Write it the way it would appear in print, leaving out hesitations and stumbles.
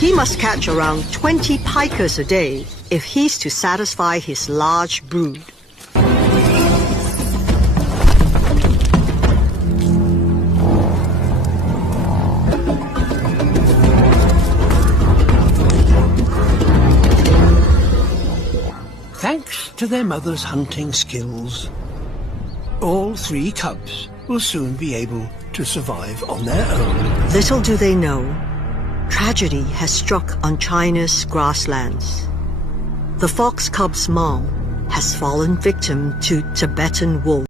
He must catch around 20 pikers a day if he's to satisfy his large brood. Thanks to their mother's hunting skills, all 3 cubs will soon be able to survive on their own. Little do they know, tragedy has struck on China's grasslands. The fox cub's mom has fallen victim to Tibetan wolves.